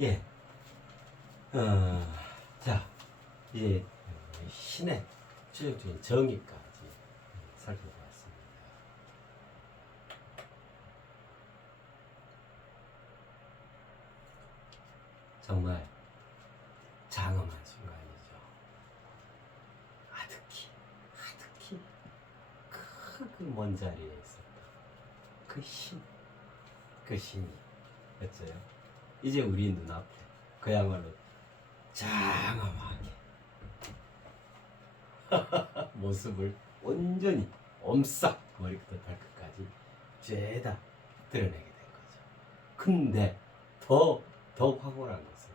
예. 자, 이제 신의 추적적인 정의까지 살펴보았습니다. 정말 장엄한 순간이죠. 아득히 그 먼 자리에 있었던 그 신이 어째요? 이제 우리 눈앞에 그야말로 장엄하게 모습을 온전히 엄싹 머리부터 발끝까지 죄다 드러내게 된 거죠. 근데 더 황홀한 것은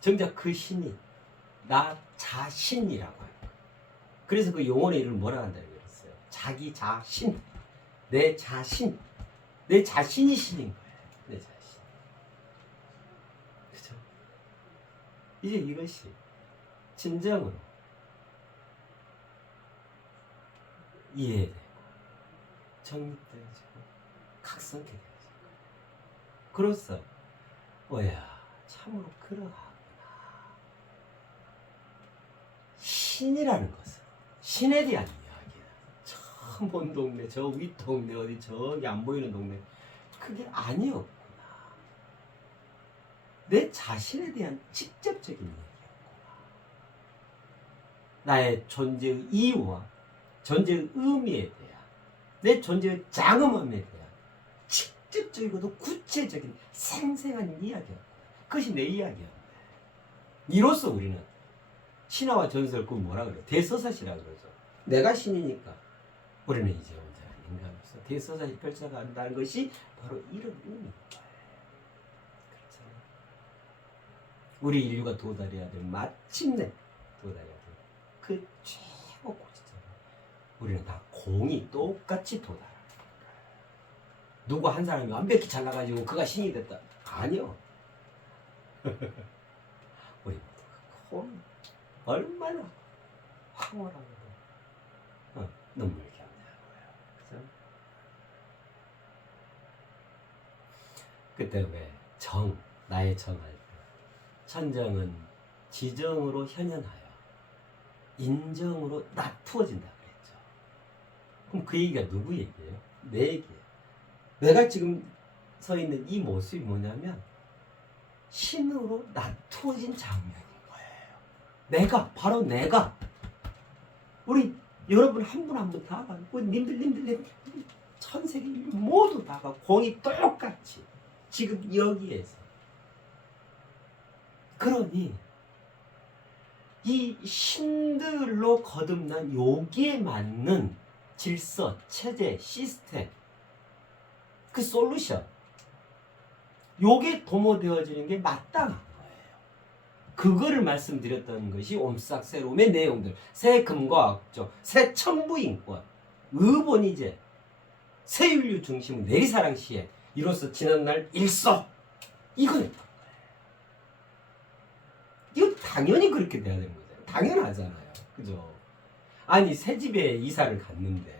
정작 그 신이 나 자신이라고 하는 거예요. 그래서 그 용언의 이름을 뭐라 한다고 그랬어요? 자기 자신, 내 자신, 내 자신이 신인 거예요. 내 자신. 그죠? 이제 이것이 진정으로 이해되고 정립되어지고 각성케 되어지고, 그로써 뭐야, 참으로 그러하구나. 신이라는 것은, 신에 대한 이야기는 저 먼 동네, 저 윗동네, 어디 저기 안 보이는 동네, 그게 아니었구나. 내 자신에 대한 직접적인 얘기였구나. 나의 존재의 이유와 존재의 의미에 대한, 내 존재의 장엄함에 대한 직접적이고도 구체적인 생생한 이야기였구나. 그것이 내 이야기였네. 이로써 우리는 신화와 전설, 그 뭐라 그래요? 대서사시라 그러죠. 내가 신이니까 우리는 이제 온전한 인간으로서 대서사시 펼쳐간다는 것이 바로 이런 의미인 거예요. 그렇잖아요. 우리 인류가 도달해야 될, 마침내 도달해야 될 그 최고 고지점, 우리는 다 공이 똑같이 도달하는 거예요. 누구 한 사람이 완벽히 잘나가지고 그가 신이 됐다, 아니요. 우리 모두가 공, 얼마나 황홀하고 눈물게 한다고요. 그죠? 그때 왜 나의 정할 때 천정은 지정으로 현현하여 인정으로 납부어진다 그랬죠. 그럼 그 얘기가 누구 얘기예요? 내 얘기예요. 내가 지금 서 있는 이 모습이 뭐냐면 신으로 납부어진 장면인 거예요. 바로 내가. 우리 여러분 한 분 한 분 다가, 우리 님들 천세계 모두 다가 공이 똑같이 지금 여기에서. 그러니 이 신들로 거듭난 여기에 맞는 질서, 체제, 시스템, 그 솔루션, 요게 도모되어지는 게 마땅한 거예요. 그거를 말씀드렸던 것이 옴싹새로움의 내용들. 새 금과학조, 새 천부인권, 의본이제, 새 인류 중심의 내리사랑 시에 이로써 지난날 일서, 이거였던 거예요. 이거 당연히 그렇게 돼야 되는 거잖아요. 당연하잖아요. 그죠? 아니, 새 집에 이사를 갔는데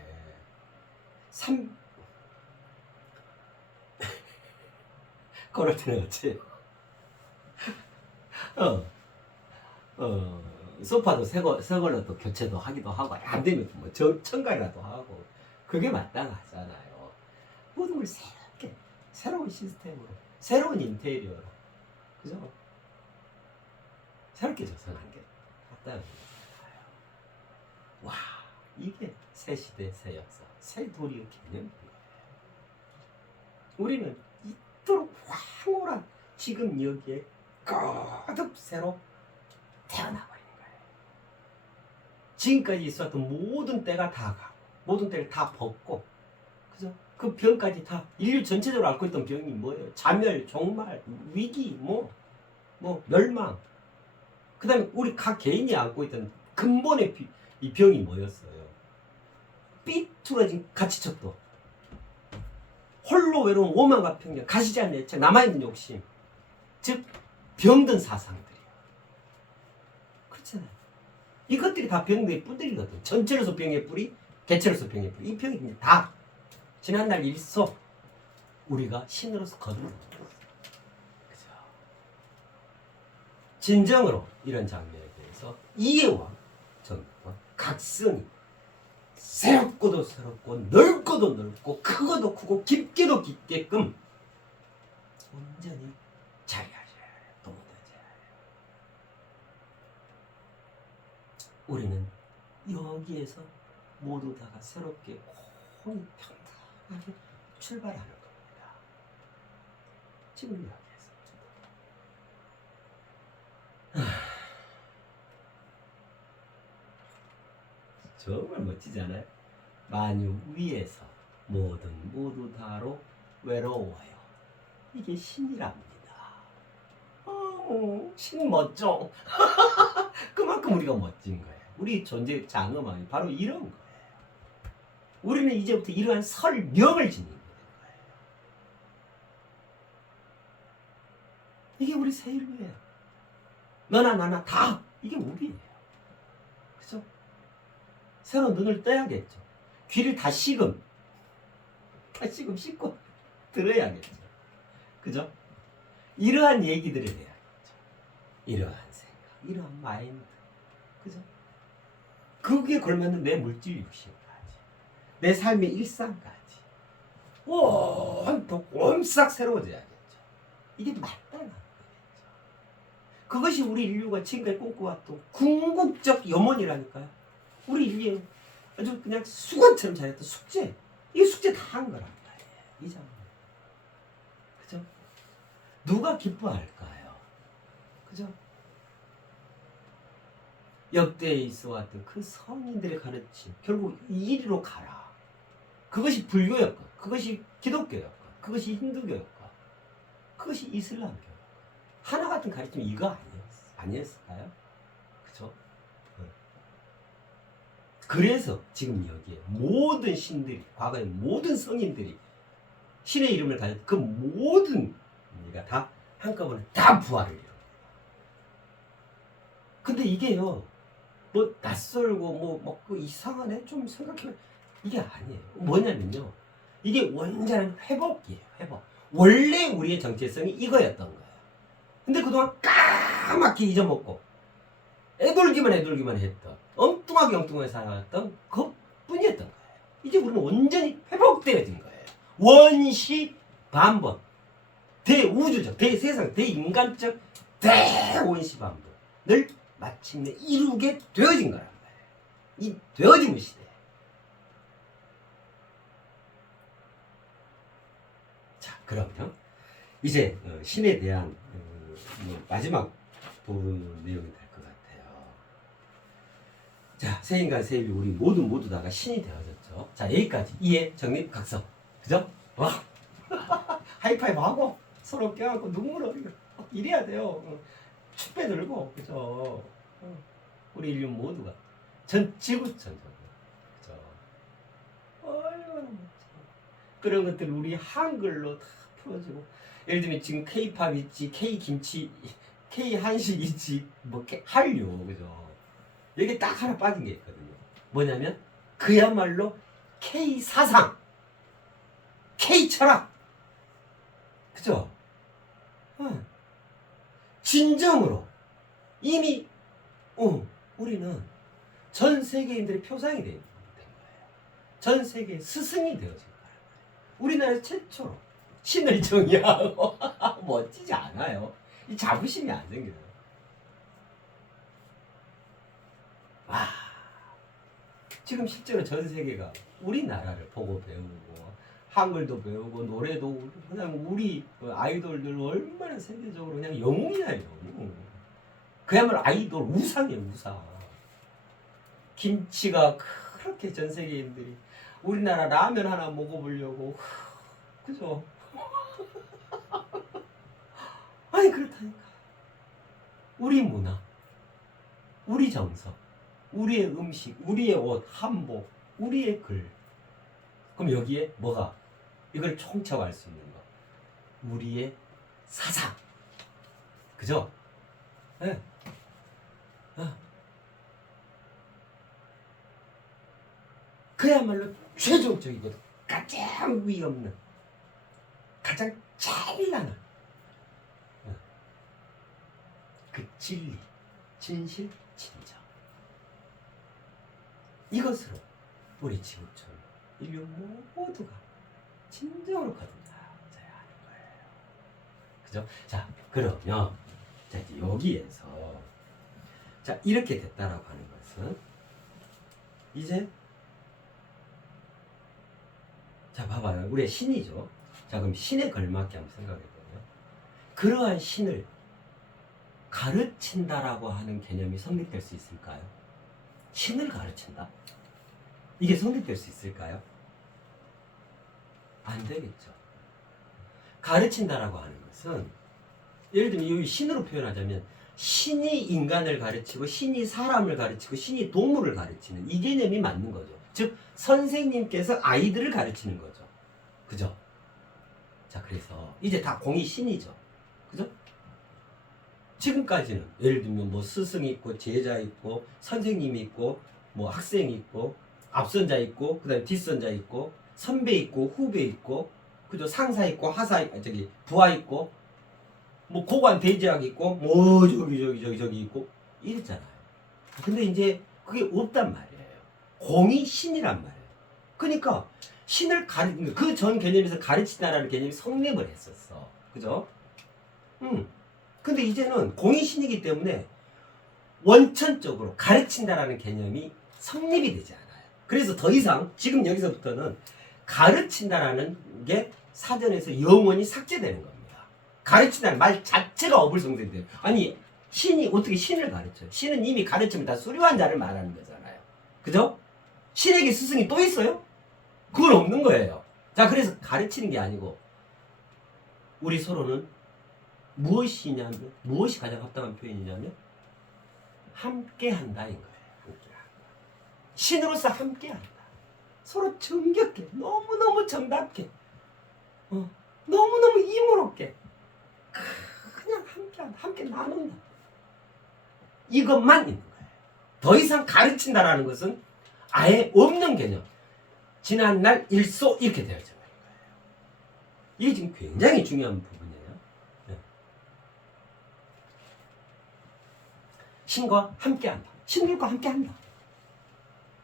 그럴 때는 어째요? 소파도 새 걸로 또 교체도 하기도 하고, 안 되면 뭐 첨가라도 하고, 그게 마땅하잖아요. 모든 걸 새롭게, 새로운 시스템으로, 새로운 인테리어로, 그죠? 새롭게 조성한 게 맞다는 거예요. 와, 이게 새 시대, 새 역사, 새 도리의 개념인 거예요. 우리는 이토록 황홀한 지금 여기에 거듭 새로 태어나버린 거예요. 지금까지 있었던 모든 때가 다 가고, 모든 때를 다 벗고, 그죠? 그 병까지 다, 인류 전체적으로 앓고 있던 병이 뭐예요? 자멸, 종말, 위기, 멸망. 그 다음에 우리 각 개인이 앓고 있던 근본의 이 병이 뭐였어요? 삐뚤어진 가치척도, 홀로 외로운 오만과 편견, 가시지 않는 애착, 남아있는 욕심, 즉 병든 사상들이에요. 그렇잖아요. 이것들이 다 병의 뿌리거든. 전체로서 병의 뿌리, 개체로서 병의 뿌리. 이 병이 다 지난날 일소 우리가 신으로서 거듭난 거예요. 그죠? 진정으로 이런 장면에 대해서 이해와 전과 각성이 새롭고도 새롭고 넓고도 넓고 크고도 크고 깊게도 깊게끔 온전히 자리하셔야 해요. 도모되셔야 해요. 우리는 여기에서 모두 다가 새롭게 콩이 평탄하게 출발하는 겁니다. 지금 이야기했습니다. 정말 멋지지 않아요? 만유 위에서 모두 다로 외로워요. 이게 신이랍니다. 신 멋져. 그만큼 우리가 멋진 거예요. 우리 존재의 장엄함이 바로 이런 거예요. 우리는 이제부터 이러한 설명을 짓는 거예요. 이게 우리 새 인류예요. 너나 나나 다 이게 우리예요. 그죠? 새로 눈을 떠야겠죠. 귀를 다시금 씻고 들어야겠죠. 그죠? 이러한 얘기들을 해야겠죠. 이러한 생각, 이러한 마인드. 그죠? 거기에 걸맞는 내 물질 육신까지, 내 삶의 일상까지 온통 옴싹 새로워져야겠죠. 이게 맞다는 거겠죠. 그것이 우리 인류가 지금까지 꿈꿔왔던 궁극적 염원이라니까요. 우리 인류의 아주 그냥 수건처럼 잘했던 숙제. 이 숙제 다 한 거란 말이에요. 이 장면. 그죠? 누가 기뻐할까요? 그죠? 역대에 있어 왔던 그 성인들의 가르침, 결국 이리로 가라. 그것이 불교였고, 그것이 기독교였고, 그것이 힌두교였고, 그것이 이슬람교. 하나 같은 가르침이 이거 아니었을까요? 그죠? 그래서 지금 여기에 모든 신들이, 과거의 모든 성인들이 신의 이름을 가진 그 모든 우리가 다 한꺼번에 다 부활을 이뤄요. 근데 이게요, 뭐 낯설고 뭐 이상하네 좀 생각해보면 이게 아니에요. 뭐냐면요, 이게 완전한 회복이에요. 회복. 원래 우리의 정체성이 이거였던 거예요. 근데 그동안 까맣게 잊어먹고 애돌기만 했던, 엉뚱하게 살아왔던 그뿐이었던 거예요. 이제 우리는 완전히 회복되어진 거예요. 원시 반번, 대우주적, 대세상, 대인간적 대원시 반번을 마침내 이루게 되어진 거란 말이에요. 이 되어짐의 시대. 자, 그러면 이제 신에 대한 마지막 부분 내용이 될 것 같아요. 자, 새인간 새인류 우리 모두 다가 신이 되어졌죠. 자, 여기까지 이해, 정립, 각성. 그죠? 와, 하이파이브 하고 서로 껴안고 눈물 흘리고 이래야 돼요. 축배 들고, 그죠? 우리 인류 모두가 전 지구촌적으로, 그죠? 얼마나 멋져. 그런 것들 우리 한글로 다 풀어지고, 예를 들면 지금 K-팝 있지, K-김치, K-한식 있지, 뭐 한류, 그죠? 여기 딱 하나 빠진 게 있거든요. 뭐냐면 그야말로 K-사상, K-철학, 그죠? 진정으로 이미 우리는 전 세계인들의 표상이 된 거예요. 전 세계의 스승이 되어진 거예요. 우리나라 최초로 신을 정의하고 멋지지 않아요? 이 자부심이 안 생겨요. 와, 지금 실제로 전 세계가 우리나라를 보고 배우고 한글도 배우고 노래도 그냥 우리 아이돌들 얼마나 세계적으로 그냥 영웅이야, 영웅. 그야말로 아이돌 우상이에요, 우상. 김치가 그렇게 전 세계인들이 우리나라 라면 하나 먹어보려고, 그죠? 아니 그렇다니까. 우리 문화, 우리 정서, 우리의 음식, 우리의 옷, 한복, 우리의 글. 그럼 여기에 뭐가 이걸 총착할 수 있는 거? 우리의 사상, 그죠? 네. 그야말로 최종적이고 가장 위없는, 가장 찬란한 그 진리, 진실, 진정. 이것으로 우리 지구촌 인류 모두가 진정으로 거듭나야 하는 거예요. 그죠? 자, 그러면 자, 이제 여기에서 자, 이렇게 됐다라고 하는 것은 이제 자, 봐봐요. 우리의 신이죠. 자, 그럼 신에 걸맞게 한번 생각해보면 그러한 신을 가르친다라고 하는 개념이 성립될 수 있을까요? 신을 가르친다? 이게 성립될 수 있을까요? 안 되겠죠. 가르친다라고 하는 것은 예를 들면 이 신으로 표현하자면 신이 인간을 가르치고 신이 사람을 가르치고 신이 동물을 가르치는 이 개념이 맞는 거죠. 즉 선생님께서 아이들을 가르치는 거죠. 그죠? 자, 그래서 이제 다 공이 신이죠. 그죠? 지금까지는 예를 들면 뭐 스승이 있고 제자 있고 선생님이 있고 뭐 학생이 있고 앞선자 있고 그다음에 뒷선자 있고 선배 있고 후배 있고 그죠? 상사 있고 하사 저기 부하 있고 뭐 고관 대제학 있고 뭐 저기 있고 이랬잖아요. 근데 이제 그게 없단 말이에요. 공이 신이란 말이에요. 그러니까 신을 그 전 개념에서 가르친다라는 개념이 성립을 했었어. 그죠? 근데 이제는 공이 신이기 때문에 원천적으로 가르친다라는 개념이 성립이 되지 않아요. 그래서 더 이상 지금 여기서부터는 가르친다라는 게 사전에서 영원히 삭제되는 겁니다. 가르친다는 말 자체가 어불성설이 돼요. 아니 신이 어떻게 신을 가르쳐요? 신은 이미 가르치면 다 수료한 자를 말하는 거잖아요. 그죠? 신에게 스승이 또 있어요? 그건 없는 거예요. 자, 그래서 가르치는 게 아니고 우리 서로는 무엇이냐면 무엇이 가장 합당한 표현이냐면 함께한다인 거예요. 함께한다. 신으로서 함께한다. 서로 정겹게 너무너무 정답게 너무너무 이무롭게 그냥 함께한다. 함께 나눈다. 이것만 있는 거예요. 더 이상 가르친다라는 것은 아예 없는 개념. 지난날 일소 이렇게 되어져 버린 거예요. 이게 지금 굉장히 중요한 부분이에요. 네. 신과 함께한다. 신들과 함께한다.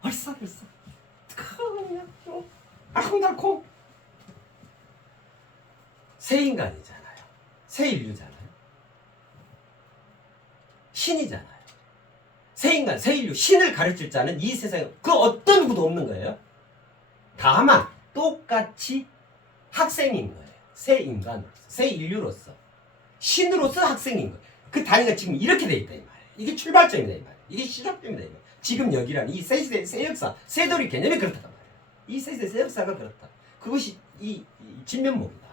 얼싸들싸. 그냥 알콩달콩. 새 인간이잖아요. 새 인류잖아요. 신이잖아요. 새 인간, 새 인류, 신을 가르칠 자는 이 세상에 그 어떤 누구도 없는 거예요. 다만 똑같이 학생인 거예요. 새 인간으로서, 새 인류로서, 신으로서 학생인 거예요. 그 단위가 지금 이렇게 돼 있다 이 말이에요. 이게 출발점이다 이 말이에요. 이게 시작점이다 이 말이에요. 지금 여기란 이 새 시대, 새 역사, 새돌이 개념이 그렇단 말이에요. 이 새 시대, 새 역사가 그렇다. 그것이 이 진면목이다.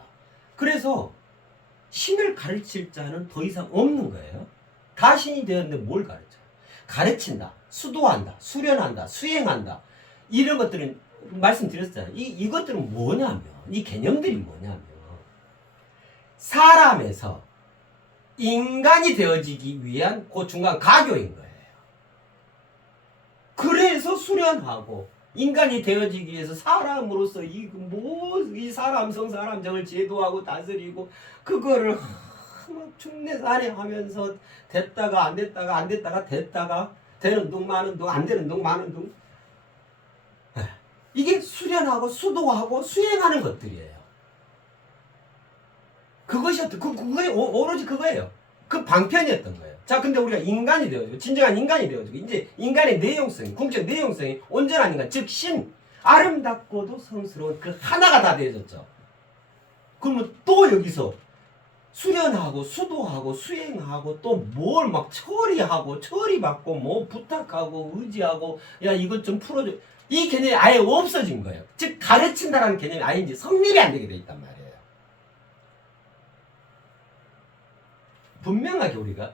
그래서 신을 가르칠 자는 더 이상 없는 거예요. 다 신이 되었는데 뭘 가르쳐요? 가르친다, 수도한다, 수련한다, 수행한다. 이런 것들은 말씀드렸잖아요. 이것들은 뭐냐면, 이 개념들이 뭐냐면, 사람에서 인간이 되어지기 위한 그 중간 가교인 거예요. 그래서 수련하고, 인간이 되어지기 위해서 사람으로서 이 사람성, 사람정을 제도하고 다스리고, 그거를 막 중내산에 하면서 됐다가 안 됐다가 안 됐다가 됐다가 되는 둥 마는 둥 안 되는 둥 마는 둥 이게 수련하고 수도하고 수행하는 것들이에요. 그것이 그게 오로지 그거예요. 그 방편이었던 거예요. 자, 근데 우리가 인간이 되어지고 진정한 인간이 되어지고 이제 인간의 내용성이 궁적 내용성이 온전한 인간 즉 신 아름답고도 성스러운 그 하나가 다 되어졌죠. 그러면 또 여기서 수련하고 수도하고 수행하고 또 뭘 막 처리받고 뭐 부탁하고 의지하고 야 이것 좀 풀어줘 이 개념이 아예 없어진 거예요. 즉 가르친다라는 개념이 아예 이제 성립이 안 되게 돼 있단 말이에요. 분명하게 우리가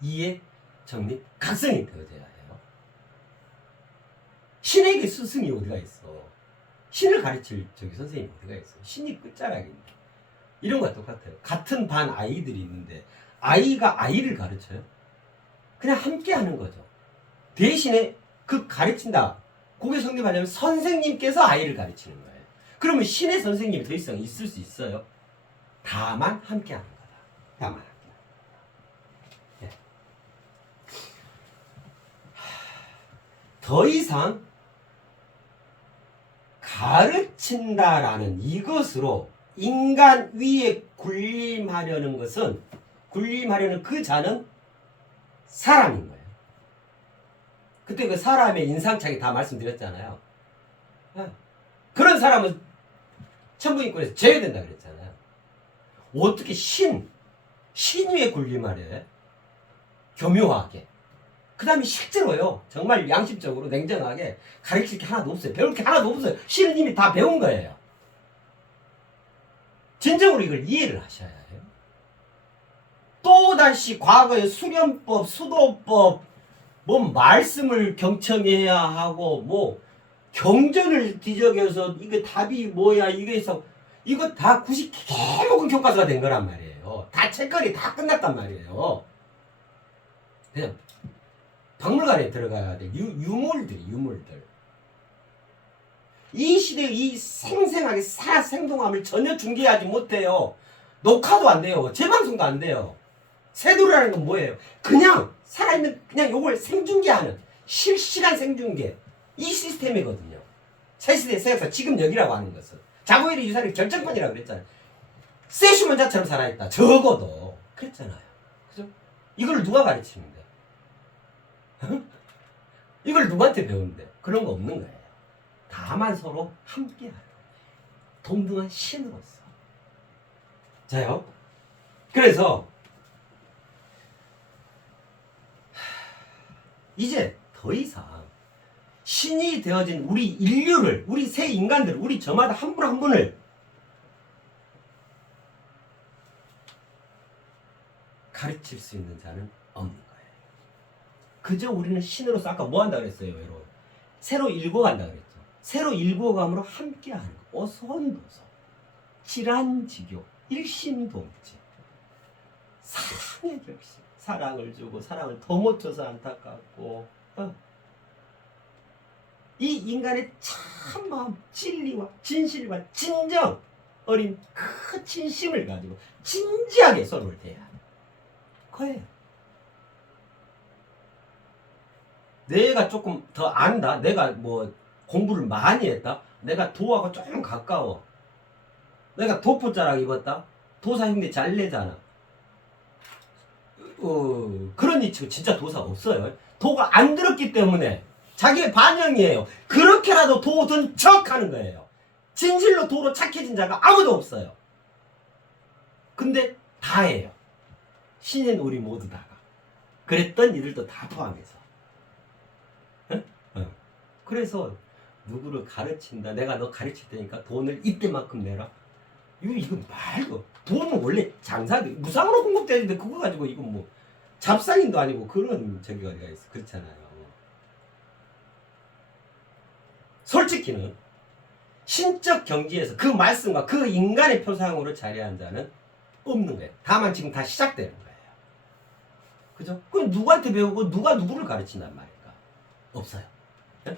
이해, 정립, 각성이 되어져야 해요. 신에게 스승이 어디가 있어? 신을 가르칠 저기 선생님이 어디가 있어? 신이 끝자락인데. 이런 거와 똑같아요. 같은 반 아이들이 있는데 아이가 아이를 가르쳐요? 그냥 함께 하는 거죠. 대신에 그 가르친다. 그게 성립하려면 선생님께서 아이를 가르치는 거예요. 그러면 신의 선생님이 더 이상 있을 수 있어요? 다만 함께 하는 거다. 다만 함께 하는 거다. 더 이상 가르친다라는 이것으로 인간 위에 군림하려는 그 자는 사람인 거예요. 그때 그 사람의 인상착의 다 말씀드렸잖아요. 그런 사람은 천부인권에서 제외된다 그랬잖아요. 어떻게 신 위에 군림하래? 교묘하게. 그 다음에 실제로요, 정말 양심적으로 냉정하게 가르칠 게 하나도 없어요. 배울 게 하나도 없어요. 신은 이미 다 배운 거예요. 진정으로 이걸 이해를 하셔야 해요. 또다시 과거의 수련법, 수도법, 뭐 말씀을 경청해야 하고, 뭐 경전을 뒤적여서 이게 답이 뭐야, 이거 다 90개목은 교과서가 된 거란 말이에요. 다 책거리 다 끝났단 말이에요. 그냥 박물관에 들어가야 돼. 유물들. 이 시대의 이 생생하게 생동함을 전혀 중계하지 못해요. 녹화도 안 돼요. 재방송도 안 돼요. 새도라는 건 뭐예요? 그냥 살아있는, 그냥 요걸 생중계하는 실시간 생중계. 이 시스템이거든요. 새 시대의 새 역사, 지금 여기라고 하는 것은. 자고일의 유산의 결정판이라고 그랬잖아요. 세슈먼자처럼 살아있다. 적어도. 그랬잖아요. 그죠? 이걸 누가 가르치는데? 이걸 누구한테 배우는데? 그런 거 없는 거예요. 다만 서로 함께하는 동등한 신으로서. 자요. 그래서 이제 더 이상 신이 되어진 우리 인류를, 우리 새 인간들, 우리 저마다 한 분 한 분을 가르칠 수 있는 자는 없는 거예요. 그저 우리는 신으로서 아까 뭐 한다 그랬어요, 여러분? 새로 읽어간다 그랬죠. 새로 읽어감으로 함께하는 거. 오손도손, 질환지교, 일심동체, 사랑의 결심. 사랑을 주고 사랑을 더 못 줘서 안타깝고, 이 인간의 참 마음, 진리와 진실과 진정 어린 그 진심을 가지고 진지하게 서로를 대해야 하는 거예요. 내가 조금 더 안다, 내가 뭐 공부를 많이 했다, 내가 도하고 조금 가까워, 내가 도포자락 입었다, 도사 흉내 잘 내잖아. 그런 이치가 진짜 도사 없어요. 도가 안 들었기 때문에 자기의 반영이에요. 그렇게라도 도든 척 하는 거예요. 진실로 도로 착해진 자가 아무도 없어요. 근데 다예요. 신인 우리 모두 다가. 그랬던 이들도 다 포함해서. 그래서 누구를 가르친다, 내가 너 가르칠 테니까 돈을 이때만큼 내라. 이거 말도. 돈은 원래 장사돼. 무상으로 공급되는데 그거 가지고 이거 뭐 잡상인도 아니고 그런 저기가 있어. 그렇잖아요. 솔직히는 신적 경지에서 그 말씀과 그 인간의 표상으로 자리한 자는 없는 거예요. 다만 지금 다 시작되는 거예요. 그죠? 그럼 누구한테 배우고 누가 누구를 가르친단 말일까? 없어요. 네?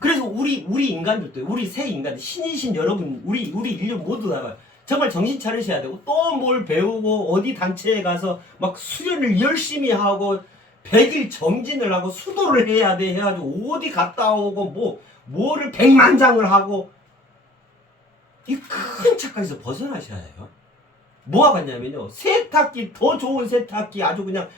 그래서 우리 인간들도, 우리 새 인간들, 신이신 여러분, 우리 인류 모두 다 정말 정신 차리셔야 되고, 또 뭘 배우고 어디 단체에 가서 막 수련을 열심히 하고 100일 정진을 하고 수도를 해야 돼 해가지고 어디 갔다 오고 뭐를 100만장을 하고, 이 큰 착각에서 벗어나셔야 해요. 뭐가 같냐면요, 세탁기, 더 좋은 세탁기, 아주 그냥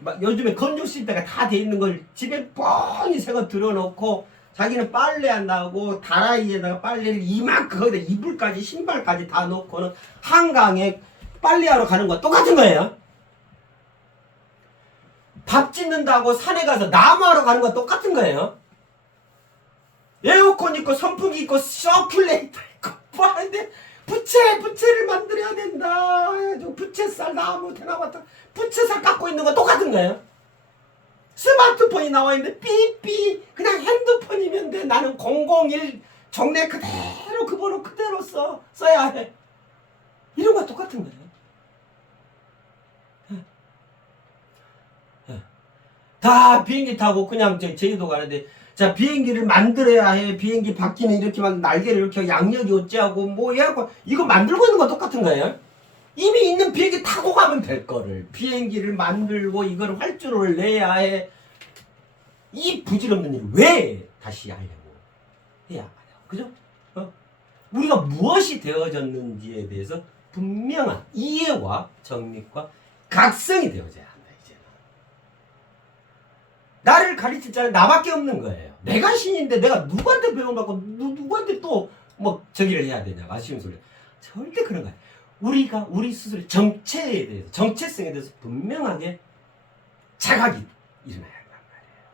막 요즘에 건조 시대가 다 돼 있는 걸 집에 뻔히 새거 들어놓고 자기는 빨래 안 나고 다라이에다가 빨래를 이만큼 거기다 이불까지 신발까지 다 놓고는 한강에 빨래하러 가는 거와 똑같은 거예요. 밥 짓는다고 산에 가서 나무하러 가는 거와 똑같은 거예요. 에어컨 있고 선풍기 있고 서큘레이터 있고 뭐 하는데 부채를 만들어야 된다. 부채살 나무 대나무 부채살 갖고 있는 거 똑같은 거예요. 스마트폰이 나와 있는데 삐삐 그냥 핸드폰이면 돼. 나는 001 정례 그대로 그 번호 그대로 써야 해. 이런 거 똑같은 거예요. 다 비행기 타고 그냥 제주도 가는데, 자, 비행기를 만들어야 해. 비행기 바퀴는 이렇게 막 날개를 이렇게 양력이 어찌하고 뭐 해갖고 이거 만들고 있는 거 똑같은 거예요. 이미 있는 비행기 타고 가면 될 거를 비행기를 만들고 이걸 활주로를 내야 해. 이 부질없는 일을 왜 다시 하려고 해야 하냐. 그죠? 우리가 무엇이 되어졌는지에 대해서 분명한 이해와 정립과 각성이 되어져야 한다. 이제는 나를 가르칠 자는 나밖에 없는 거예요. 내가 신인데 내가 누구한테 배워받고 누구한테 또 뭐 저기를 해야 되냐. 아쉬운 소리. 절대 그런 거야. 우리가 우리 스스로 정체에 대해서, 정체성에 대해서 분명하게 자각이 일어나야 한단 말이에요.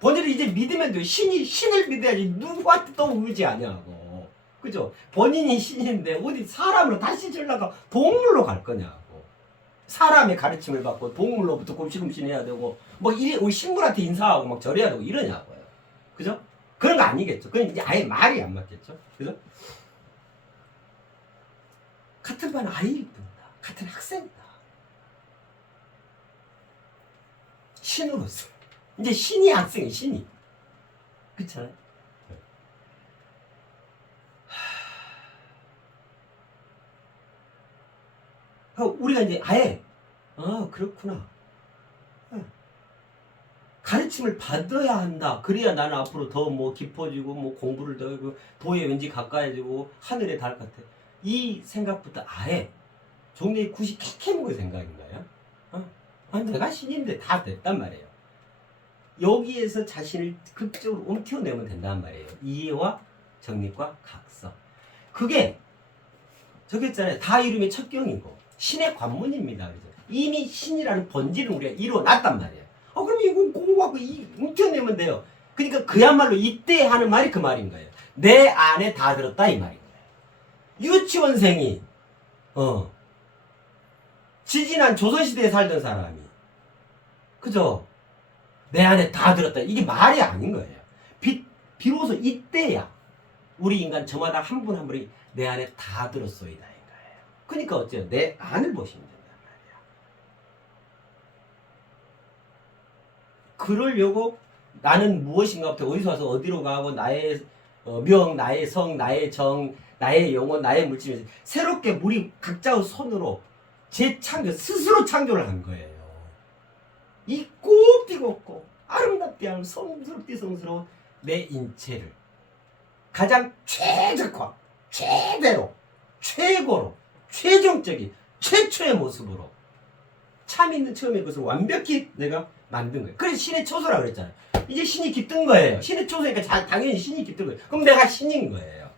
본인을 이제 믿으면 돼요. 신을 믿어야지 누구한테 또 의지하냐고. 그죠? 본인이 신인데 어디 사람으로 다시 전라가 동물로 갈 거냐고. 사람의 가르침을 받고 동물로부터 곰시금신해야 되고 뭐 우리 신분한테 인사하고 막 절해야 되고 이러냐고요. 그죠? 그런 거 아니겠죠. 그건 이제 아예 말이 안 맞겠죠. 그죠? 같은 반 아이일 뿐이다. 같은 학생이다. 신으로서. 이제 신이 학생이 신이. 그렇잖아요. 우리가 이제 아예 그렇구나. 가르침을 받아야 한다. 그래야 나는 앞으로 더 뭐 깊어지고 뭐 공부를 더 하고 도에 왠지 가까워지고 하늘에 달 것 같아. 이 생각부터 아예 종래의 굿이 캐캐먹을 생각인가요? 내가 신인데 다 됐단 말이에요. 여기에서 자신을 극적으로 옮겨내면 된단 말이에요. 이해와 정립과 각성. 그게 저기 있잖아요. 다 이름이 첩경이고 신의 관문입니다. 그래서 이미 신이라는 본질을 우리가 이루어놨단 말이에요. 그럼 이거 공부하고 옮겨내면 돼요. 그러니까 그야말로 이때 하는 말이 그 말인 거예요. 내 안에 다 들었다 이 말인 거예요. 유치원생이 지지난 조선시대에 살던 사람이 그죠? 내 안에 다 들었다. 이게 말이 아닌 거예요. 비로소 이때야 우리 인간 저마다 한 분 한 분이 내 안에 다 들었소이다. 이거예요. 그러니까 어째요? 내 안을 보시면 된단 말이야. 그러려고 나는 무엇인가부터 어디서 와서 어디로 가고 나의 명, 나의 성, 나의 정, 나의 영혼, 나의 물질 새롭게 우리 각자의 손으로 재창조, 스스로 창조를 한 거예요. 이 곱디곱고 아름답게 하는 성스럽디 성스러운 내 인체를 가장 최적화, 최대로, 최고로, 최종적인, 최초의 모습으로 참 있는 처음의 것을 완벽히 내가 만든 거예요. 그래서 신의 초소라 그랬잖아요. 이제 신이 깃든 거예요. 신의 초소니까 당연히 신이 깃든 거예요. 그럼 내가 신인 거예요.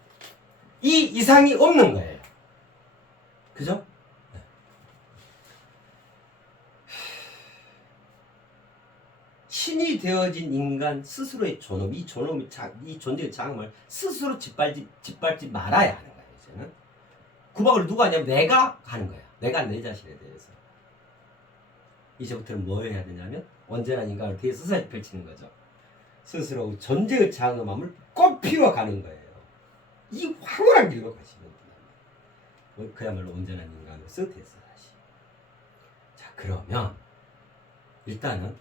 이 이상이 없는 거예요. 그죠? 신이 되어진 인간 스스로의 존엄, 이 존재의 장엄을 스스로 짓밟지 말아야 하는 거예요. 이제는 구박을 누가 하냐면 내가 하는 거야. 내가 내 자신에 대해서. 이제부터는 뭐 해야 되냐면 언제나 인간을 뒤에 스스로 펼치는 거죠. 스스로 존재의 장엄함을 꽃피워가는 거예요. 이 황홀한 길로 가시면 된다. 그야말로 온전한 인간으로서 됐어 다시. 자 그러면 일단은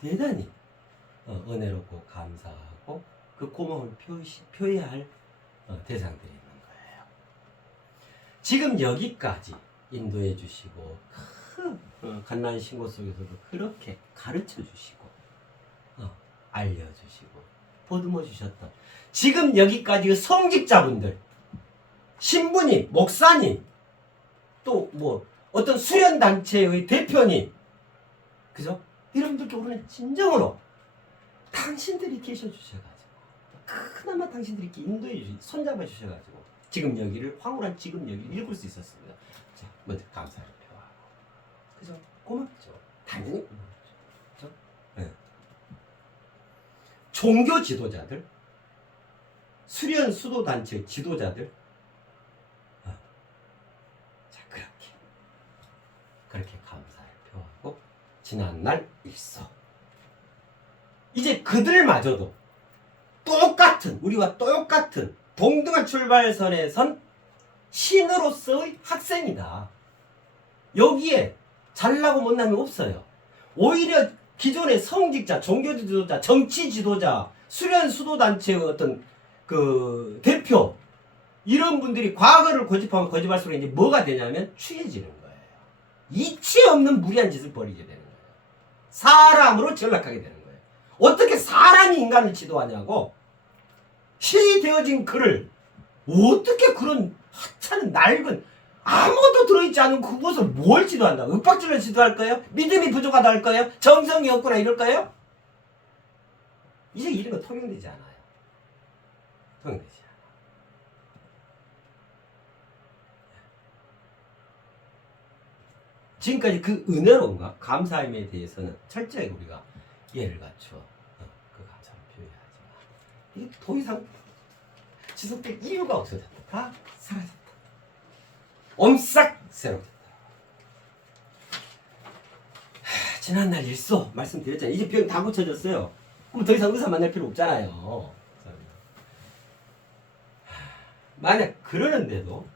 대단히 은혜롭고 감사하고 그 고마움을 표해야 할 대상들이 있는 거예요. 지금 여기까지 인도해 주시고 갓난 신고 속에서도 그렇게 가르쳐 주시고 알려주시고 보듬어 주셨던 지금 여기까지 성직자분들 신부님, 목사님 또 뭐 어떤 수련단체의 대표님 그죠? 여러분들께 우리는 진정으로 당신들이 계셔주셔가지고 그나마 당신들이 이렇게 인도해 주시 손잡아 주셔가지고 지금 여기를 황홀한 지금 여기를 읽을 수 있었습니다. 자 먼저 감사를 표하고 그죠? 고맙죠. 당연히 고맙죠. 그죠? 네. 종교 지도자들 수련 수도 단체 지도자들 자 그렇게 감사를 표하고 지난날 일서 이제 그들마저도 우리와 똑같은 동등한 출발선에 선 신으로서의 학생이다. 여기에 잘나고 못남이 없어요. 오히려 기존의 성직자, 종교 지도자, 정치 지도자, 수련 수도 단체의 어떤 그 대표 이런 분들이 과거를 고집하면 고집할수록 이제 뭐가 되냐면 취해지는 거예요. 이치 없는 무리한 짓을 벌이게 되는 거예요. 사람으로 전락하게 되는 거예요. 어떻게 사람이 인간을 지도하냐고. 신이 되어진 그를 어떻게 그런 하찮은 낡은 아무도 들어있지 않은 그곳을 뭘 지도한다? 윽박질러 지도할까요? 믿음이 부족하다 할까요? 정성이 없구나 이럴까요? 이제 이런 거 통용되지 않아요. 통용되지 않아요. 지금까지 그 은혜로움과 감사함에 대해서는 철저하게 우리가 예를 갖춰 그 감사를 표현하지만 이게 더 이상 지속될 이유가 없어졌다. 다 사라졌다. 엄싹 새롭게 됐다. 지난날 일소 말씀드렸잖아요. 이제 병 다 고쳐졌어요. 그럼 더 이상 의사 만날 필요 없잖아요. 만약 그러는데도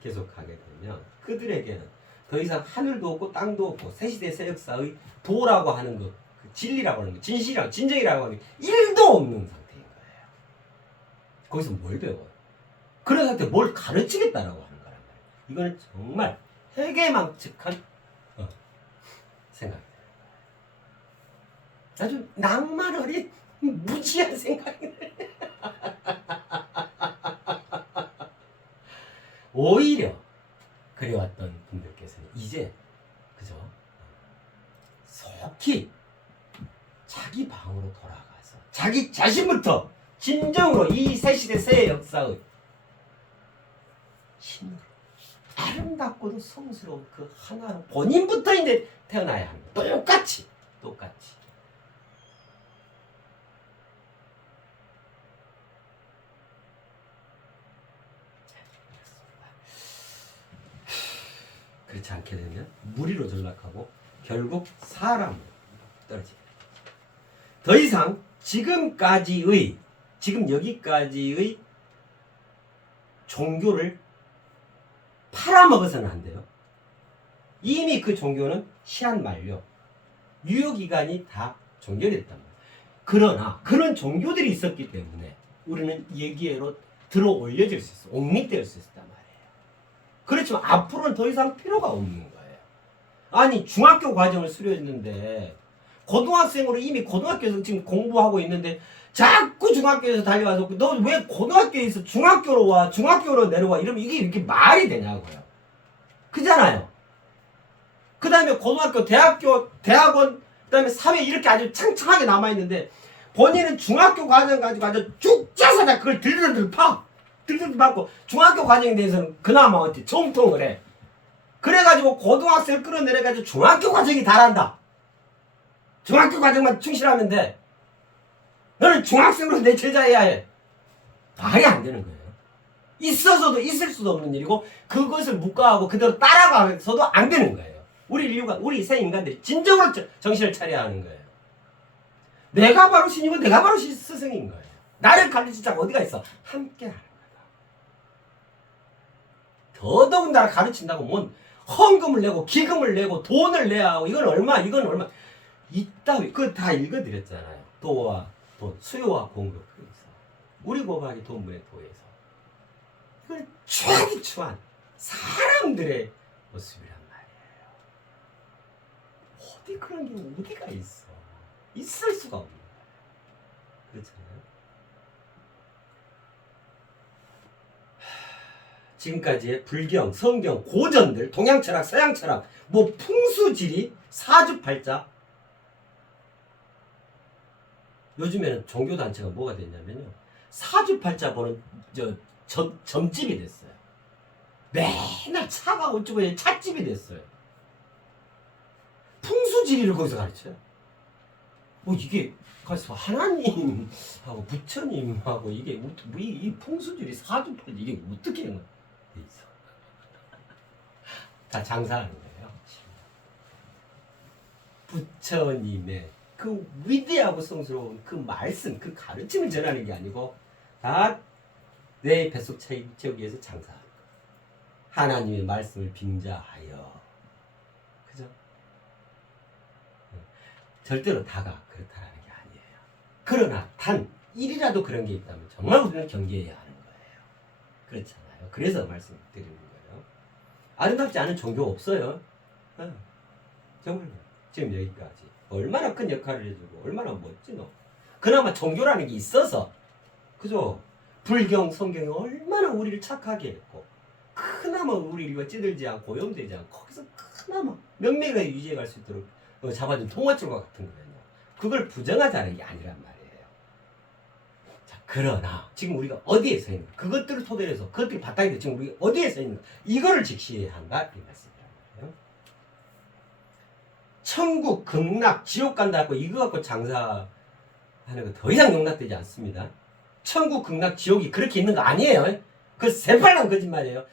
계속 가게 되면 그들에게는 더 이상 하늘도 없고 땅도 없고 새시대 새역사의 도라고 하는 것, 그 진리라고 하는 것, 진실이라고 진정이라고 하는 게 1도 없는 상태인 거예요. 거기서 뭘 배워요? 그런 상태에 뭘 가르치겠다라고 하는 거란 말이에요. 이거는 정말 회개망측한 생각이에요. 아주 낭만 어린 무지한 생각이에요. 오히려 그래왔던 분들께서는 이제 그죠? 속히 자기 방으로 돌아가서 자기 자신부터 진정으로 이 새시대 새 역사의 신으로 아름답고도 성스러운 그 하나로 본인부터 이제 태어나야 합니다. 똑같이 그렇지 않게 되면 무리로 전락하고 결국 사람으로 떨어집니다. 더 이상 지금 여기까지의 종교를 팔아먹어서는 안 돼요. 이미 그 종교는 시한 만료, 유효기간이 다 종결됐단 말이에요. 그러나 그런 종교들이 있었기 때문에 우리는 여기에로 들어 올려질 수 있어, 옹립될 수 있었단 말이에요. 그렇지만 앞으로는 더 이상 필요가 없는 거예요. 아니 중학교 과정을 수료했는데 고등학생으로 이미 고등학교에서 지금 공부하고 있는데 자꾸 중학교에서 달려와서 너 왜 고등학교에서 중학교로 와, 중학교로 내려와 이러면 이게 이렇게 말이 되냐고요. 그잖아요. 그 다음에 고등학교, 대학교, 대학원, 그 다음에 사회 이렇게 아주 창창하게 남아있는데 본인은 중학교 과정 가지고 아주 쭉 짜서 다 그걸 들들들 받고 중학교 과정에 대해서는 그나마 어떻게 정통을 해. 그래가지고 고등학생을 끌어내려가지고 중학교 과정이 다란다. 중학교 과정만 충실하면 돼. 너는 중학생으로 내 제자해야 해. 말이 안 되는 거예요. 있어서도 있을 수도 없는 일이고 그것을 묵과하고 그대로 따라가서도 안 되는 거예요. 우리 새 인간들이 진정으로 정신을 차려야 하는 거예요. 내가 바로 신이고 내가 바로 스승인 거예요. 나를 가르칠 자가 어디가 있어? 함께 하는 거다. 더더군다나 가르친다고 뭔 헌금을 내고 기금을 내고 돈을 내야 하고 이건 얼마 이따위 그거 다 읽어드렸잖아요. 도와 돈, 수요와 공급. 우리 고박이 돈분의 도에서 이걸 추한 사람들의 모습이란 말이에요. 어디 그런 게 어디가 있어? 있을 수가 없는 거예요. 그렇잖아요. 지금까지의 불경, 성경, 고전들, 동양철학, 서양철학, 뭐 풍수지리, 사주팔자. 요즘에는 종교단체가 뭐가 됐냐면요. 사주팔자 보는 점집이 됐어요. 맨날 차가 어쩌고 찻집이 됐어요. 풍수지리를 거기서 가르쳐요. 이게 가서 하나님하고 부처님하고 이게 이 풍수지리 사주팔자 이게 어떻게 돼 있어? 다 장사하는 거예요. 부처님의 그 위대하고 성스러운 그 말씀, 그 가르침을 전하는 게 아니고 다 내 뱃속 채우기 위해서 장사하는 거예요. 하나님의 말씀을 빙자하여. 그죠? 절대로 다가 그렇다는 게 아니에요. 그러나 단 1이라도 그런 게 있다면 정말 우리는 경계해야 하는 거예요. 그렇잖아요. 그래서 말씀드리는 거예요. 아름답지 않은 종교 없어요. 정말 지금 여기까지. 얼마나 큰 역할을 해주고 얼마나 멋지노. 그나마 종교라는 게 있어서 그죠? 불경 성경이 얼마나 우리를 착하게 했고 그나마 우리가 찌들지 않고 오염되지 않고 거기서 그나마 명맥을 유지해 갈 수 있도록 잡아준 통화줄과 같은 거예요. 그걸 부정하자는 게 아니란 말이에요. 자, 그러나 지금 우리가 어디에 서 있는가? 그것들을 토대로 해서 그것들이 바탕이 돼 지금 우리가 어디에 서 있는가? 이거를 직시해야 한다 이 말씀이란 말이에요. 천국, 극락, 지옥 간다 하고 이거 갖고 장사하는 거 더 이상 용납되지 않습니다. 천국, 극락, 지옥이 그렇게 있는 거 아니에요. 그 새빨간 거짓말이에요.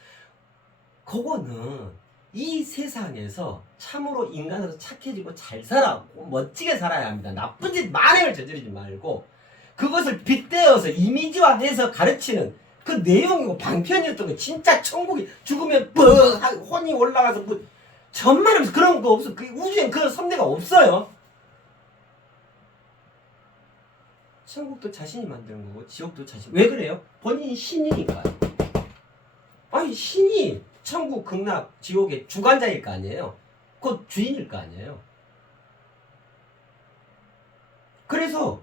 그거는 이 세상에서 참으로 인간으로 착해지고 잘 살아고 멋지게 살아야 합니다. 나쁜 짓 만행을 저지르지 말고 그것을 빗대어서 이미지화해서 가르치는 그 내용이고 방편이었던 거. 진짜 천국이 죽으면 뻑 혼이 올라가서 뭐 전만하면서 그런 거 없어. 그 우주엔 그런 선대가 없어요. 천국도 자신이 만드는 거고 지옥도 자신. 왜 그래요? 본인이 신이니까. 아니 신이 천국, 극락, 지옥의 주관자일 거 아니에요. 그 주인일 거 아니에요. 그래서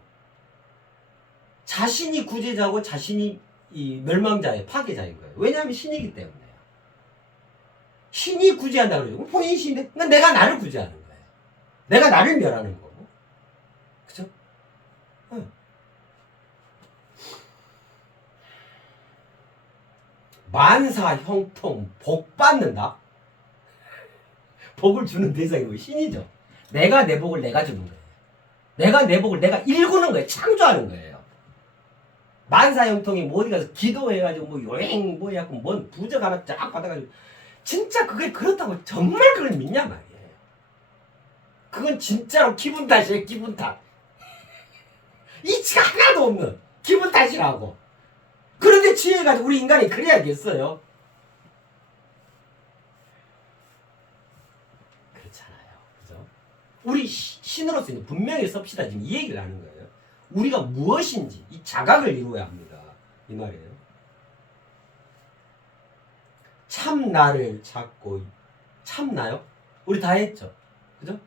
자신이 구제자고 자신이 이 멸망자의 파괴자인 거예요. 왜냐하면 신이기 때문에요. 신이 구제한다 그러죠. 본인이 신인데 그러니까 내가 나를 구제하는 거예요. 내가 나를 멸하는 거고. 그죠? 응. 만사 형통 복 받는다. 복을 주는 대상이 뭐 신이죠. 내가 내 복을 내가 주는 거예요. 내가 내 복을 내가 일구는 거예요. 창조하는 거예요. 만사 형통이 뭐 어디 가서 기도해가지고 뭐 요행 뭐 해갖고 뭔 부적 하나 쫙 받아가지고 진짜 그게 그렇다고 정말 그걸 믿냐 말이에요. 그건 진짜로 기분 탓이에요. 기분 탓. 이치가 하나도 없는 기분 탓이라고. 그런데 지혜가지고 우리 인간이 그래야겠어요. 그렇잖아요. 그죠? 우리 신으로서는 분명히 섭시다. 지금 이 얘기를 하는 거예요. 우리가 무엇인지 이 자각을 이루어야 합니다. 이 말이에요. 참나를 찾고 참나요? 우리 다 했죠. 그죠?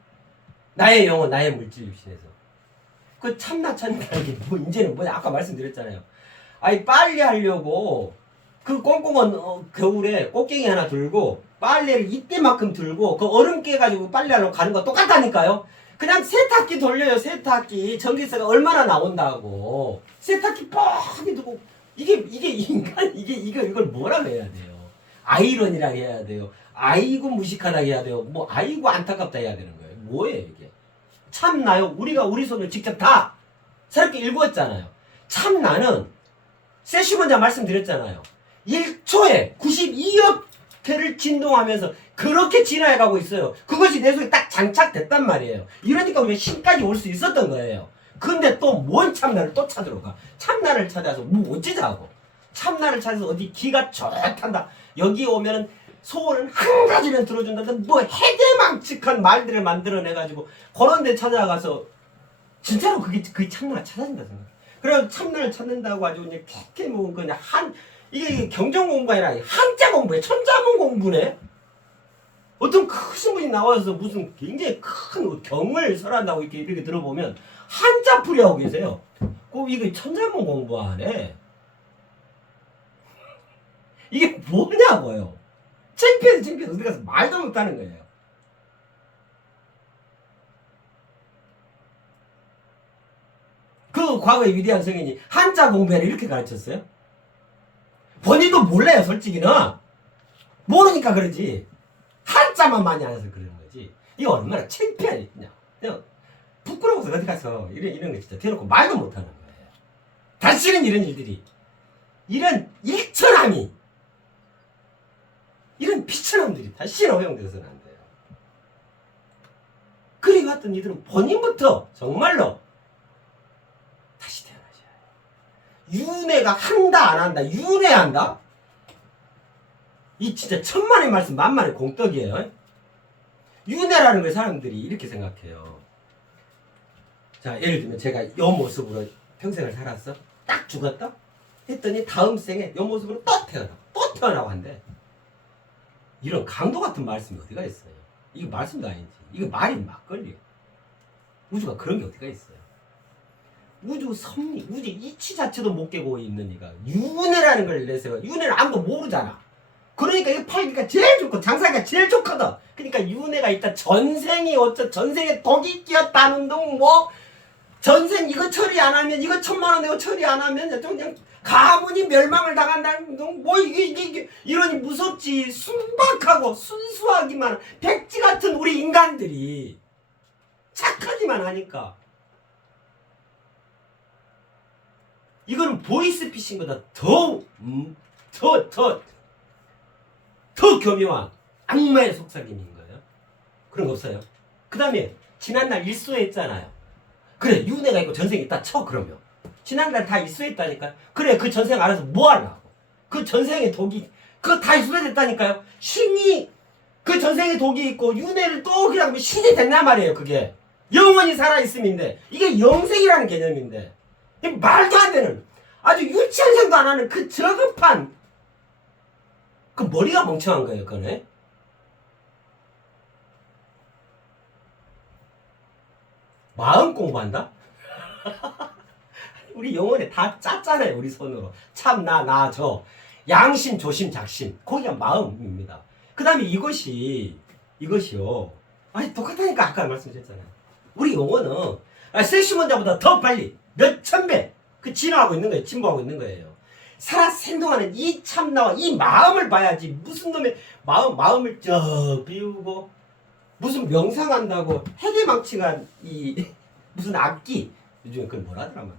나의 영혼, 나의 물질 육신에서 그 참나 찾는다는 게 뭐 이제는 뭐냐 아까 말씀드렸잖아요. 아니 빨래 하려고 그 꽁꽁한 겨울에 꽃갱이 하나 들고 빨래를 이때만큼 들고 그 얼음 깨가지고 빨래하려고 가는 거 똑같다니까요. 그냥 세탁기 돌려요. 세탁기 전기세가 얼마나 나온다고 세탁기 뻑이 두고 이게 인간 이걸 뭐라고 해야 돼요? 아이러니라 해야 돼요. 아이고 무식하다 해야 돼요. 뭐 아이고 안타깝다 해야 되는 거예요. 뭐예요 이게? 참나요? 우리가 우리 손을 직접 다 새롭게 읽었잖아요. 참나는 세시먼자 말씀드렸잖아요. 1초에 92억 회를 진동하면서 그렇게 진화해가고 있어요. 그것이 내 속에 딱 장착됐단 말이에요. 이러니까 우리가 신까지 올 수 있었던 거예요. 근데 또 뭔 참나를 또 찾으러 가. 참나를 찾아서 뭐 어찌자고. 참나를 찾아서 어디 기가 좋단다. 여기 오면은 소원은 한 가지는 들어준다는데 뭐 해대망측한 말들을 만들어내가지고 그런 데 찾아가서 진짜로 그게 참나를 찾아준다 생각. 그래서 참나를 찾는다고 아주 그냥 캐캐 모은 그냥 이게 경전 공부가 아니라 한자 공부에 천자문 공부네. 어떤 크신 분이 나와서 무슨 굉장히 큰 경을 설한다고 이렇게 들어보면 한자 풀이하고 계세요. 꼭 이거 천자문 공부하네. 이게 뭐냐고요. 창피해서 어디 가서 말도 못하는 거예요. 그 과거의 위대한 성인이 한자 공부해라 이렇게 가르쳤어요? 본인도 몰라요 솔직히는. 모르니까 그러지. 한자만 많이 안 해서 그러는 거지. 이게 얼마나 창피하냐. 그냥 부끄러워서 어디 가서 이런 거 진짜 대놓고 말도 못하는 거예요. 다시는 이런 일들이 이런 일천함이 이런 비천함들이 다시는 허용돼서는 안 돼요. 그리 같은 이들은 본인부터 정말로 다시 태어나셔야 해요. 윤회가 한다 안 한다. 윤회한다? 이 진짜 천만의 말씀 만만의 공덕이에요. 윤회라는 걸 사람들이 이렇게 생각해요. 자 예를 들면 제가 이 모습으로 평생을 살았어. 딱 죽었다? 했더니 다음 생에 이 모습으로 또 태어나고 한대. 이런 강도 같은 말씀이 어디가 있어요. 이거 말씀도 아니지. 이거 말이 막걸리요. 우주가 그런 게 어디가 있어요? 우주 섭리, 우주 이치 자체도 못 깨고 있는 이가 윤회라는 걸 내세요. 윤회를 아무도 모르잖아. 그러니까 이거 팔기가 제일 좋고 장사가 제일 좋거든. 그러니까 윤회가 있다. 전생이 어쩌 전생에 독이 끼었다는 둥 뭐 전생 이거 처리 안 하면 이거 1,000만 원 내고 처리 안 하면 그냥 가문이 멸망을 당한다는 둥 뭐 이게 이러니 무섭지. 순박하고 순수하기만 백지 같은 우리 인간들이 착하기만 하니까 이거는 보이스피싱보다 더 교묘한 악마의 속삭임인 거예요. 그런 거 없어요? 그 다음에 지난날 일소했잖아요. 그래 윤회가 있고 전생이 있다 쳐. 그러면 지난날 다 일소했다니까요. 그래 그 전생 알아서 뭐 하려고. 그 전생의 독이 그거 다 일소됐다니까요. 신이 그 전생의 독이 있고 윤회를 또 그냥 신이 됐단 말이에요. 그게 영원히 살아있음인데 이게 영생이라는 개념인데 말도 안 되는 아주 유치한 생도 안 하는 그 저급한 그 머리가 멍청한 거예요. 그거는 마음 공부한다? 우리 영혼에 다 짰잖아요. 우리 손으로 참 나 저 양심 조심 작심 거기가 마음입니다. 그 다음에 이것이요 아니 똑같다니까. 아까 말씀드렸잖아요. 우리 영혼은 섹시먼자보다 더 빨리 몇천 배 그 진화하고 있는 거예요. 진보하고 있는 거예요. 살아 생동하는 이 참나와 이 마음을 봐야지. 무슨 놈의 마음을 비우고 무슨 명상한다고 해계망치가 이 무슨 악기 요즘에 그걸 뭐라더라 말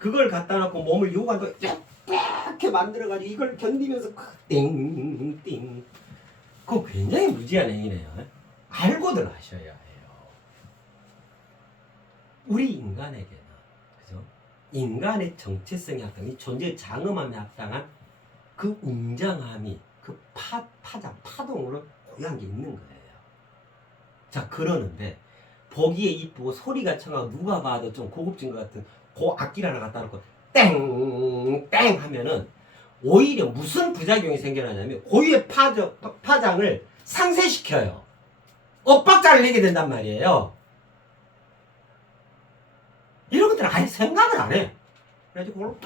그걸 갖다 놓고 몸을 요가도 이렇게 만들어가지고 이걸 견디면서 띵띵 그거 굉장히 무지한 행위네요. 알고들 하셔야 해요. 우리 인간에게는 그죠? 인간의 정체성에 합당한 존재의 장엄함에 합당한 그 웅장함이 그 파동으로 고유한 게 있는 거예요. 자 그러는데 보기에 이쁘고 소리가 청하고 누가 봐도 좀 고급진 것 같은 그 악기를 하나 갖다 놓고 땡땡 하면은 오히려 무슨 부작용이 생겨나냐면 고유의 파장을 상쇄시켜요. 엇박자를 내게 된단 말이에요. 이런 것들은 아예 생각을 안 해. 그래가지고